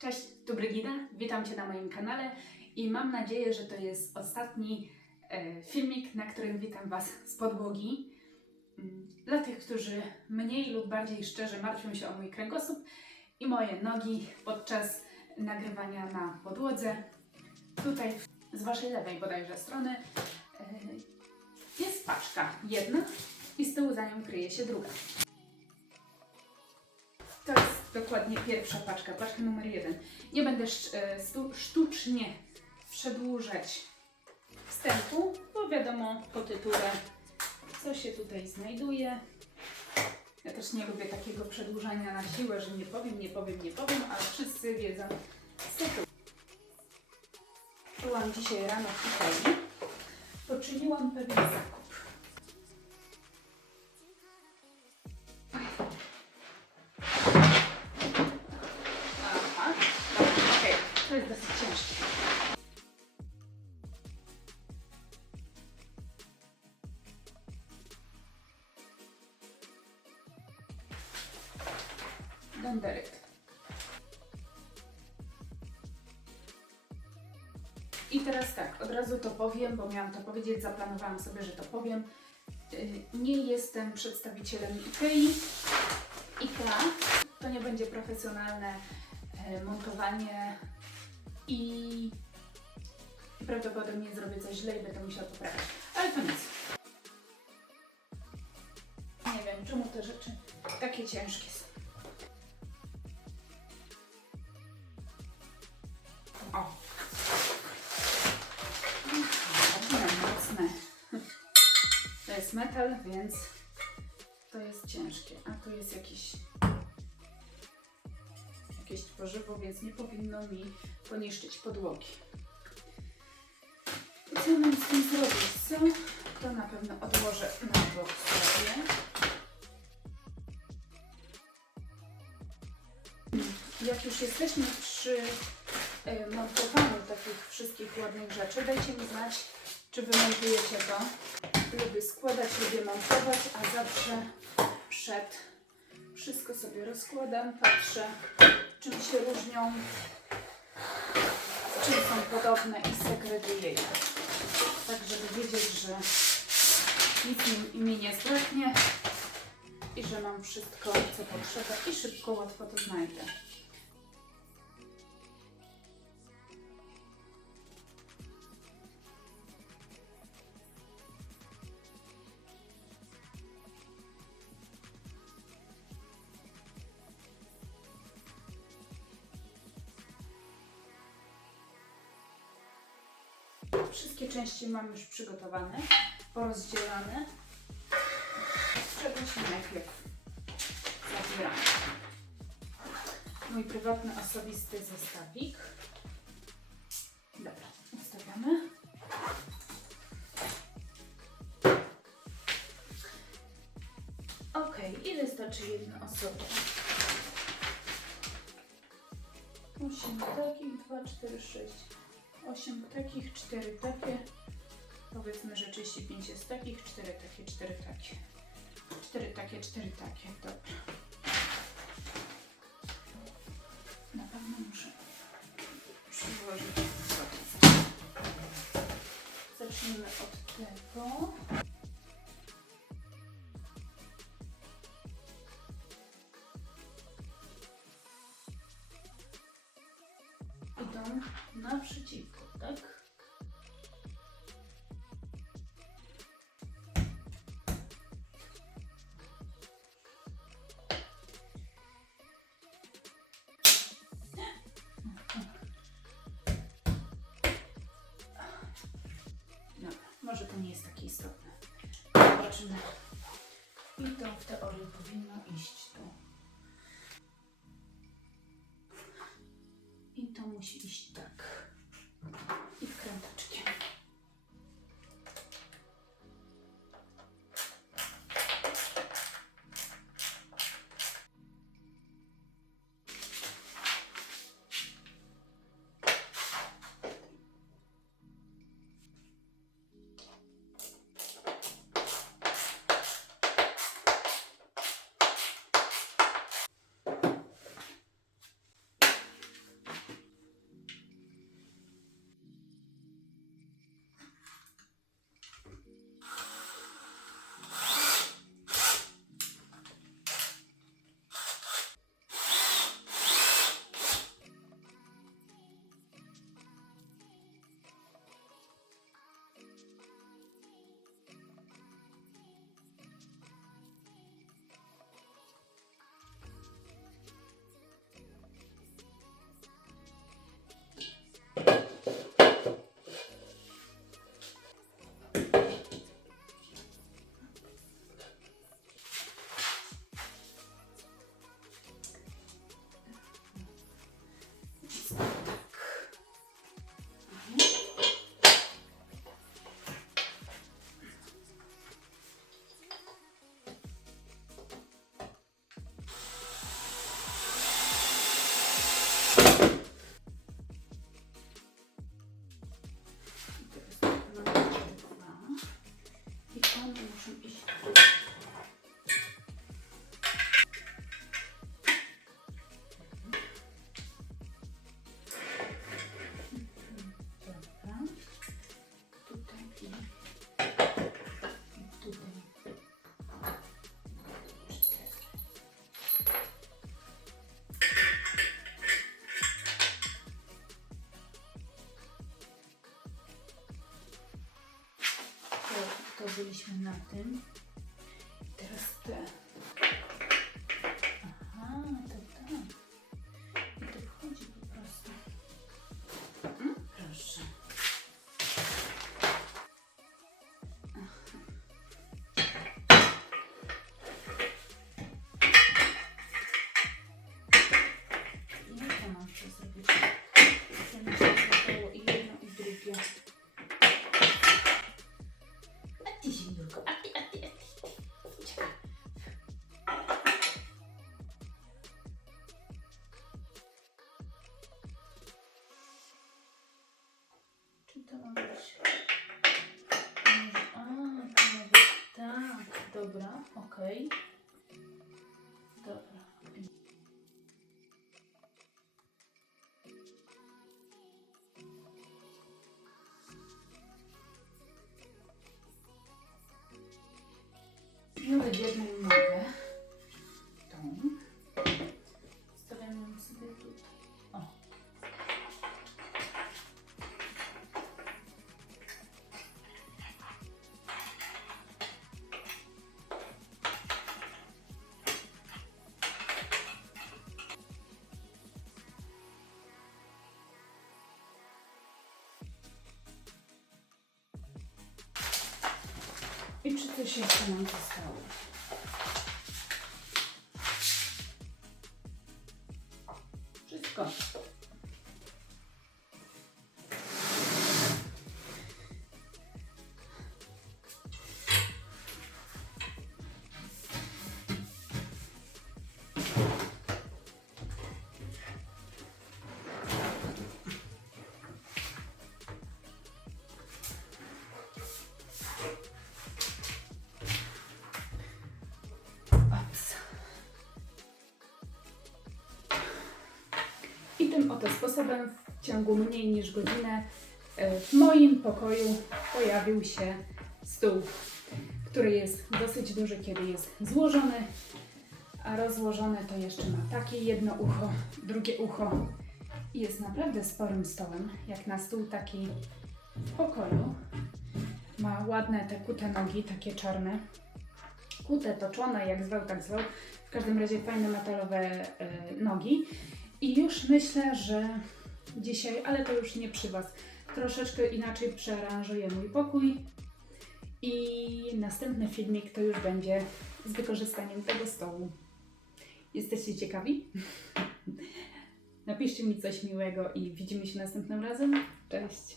Cześć, tu Brygida, witam Cię na moim kanale i mam nadzieję, że to jest ostatni e, filmik, na którym witam Was z podłogi. Mm, Dla tych, którzy mniej lub bardziej szczerze martwią się o mój kręgosłup i moje nogi podczas nagrywania na podłodze, tutaj z Waszej lewej bodajże strony e, jest paczka jedna i z tyłu za nią kryje się druga. Dokładnie pierwsza paczka, paczka numer jeden. Nie będę e, sztucznie przedłużać wstępu, bo wiadomo po tytule, co się tutaj znajduje. Ja też nie lubię takiego przedłużania na siłę, że nie powiem, nie powiem, nie powiem, ale wszyscy wiedzą z tytułu. Byłam dzisiaj rano w Ikei, poczyniłam pewien zakup. Donderyt. I teraz tak, od razu to powiem, bo miałam to powiedzieć, zaplanowałam sobie, że to powiem. Yy, Nie jestem przedstawicielem IKEA. IKEA to nie będzie profesjonalne e, montowanie i prawdopodobnie zrobię coś źle i będę musiała poprawić. Ale to nic. Nie wiem, czemu te rzeczy takie ciężkie są. Jest metal, więc to jest ciężkie. A tu jest jakiś jakieś tworzywo, więc nie powinno mi poniszczyć podłogi. I co mam z tym zrobić? Co? To na pewno odłożę na bok sobie. Jak już jesteśmy przy e, montowaniu takich wszystkich ładnych rzeczy, dajcie mi znać, czy wy montujecie to. Lubię składać, lubię montować, a zawsze przed wszystko sobie rozkładam, patrzę, czym się różnią, czym są podobne i segreguję je. Tak, żeby wiedzieć, że nic mi, mi nie zbraknie i że mam wszystko, co potrzeba i szybko, łatwo to znajdę. Wszystkie części mam już przygotowane, porozdzielane. Czego się najpierw zabieramy? Mój prywatny, osobisty zestawik. Dobra, ustawiamy. Ok, ile starczy jednej osobie? 8 takich, 2, 4, 6. 8 takich, 4 takie. Powiedzmy, że 35 jest takich, 4 takie, 4 takie. 4 takie, 4 takie. Dobra. Na pewno muszę przyłożyć. Zacznijmy od tego. Idą naprzeciwko, tak? Może to nie jest takie istotne. Zobaczymy. I to w teorii powinno iść tu. Iść tak. Skończyliśmy na tym. Teraz te. Dobra, okej. Dobra. I czy coś jeszcze nam zostało? Tym oto sposobem w ciągu mniej niż godzinę e, w moim pokoju pojawił się stół, który jest dosyć duży, kiedy jest złożony, a rozłożony to jeszcze ma takie jedno ucho, drugie ucho i jest naprawdę sporym stołem, jak na stół taki w pokoju. Ma ładne te kute nogi, takie czarne, kute, toczone, jak zwał, tak zwał. W każdym razie fajne metalowe e, nogi. I już myślę, że dzisiaj, ale to już nie przy Was, troszeczkę inaczej przearanżuję mój pokój. I następny filmik to już będzie z wykorzystaniem tego stołu. Jesteście ciekawi? Napiszcie mi coś miłego i widzimy się następnym razem. Cześć!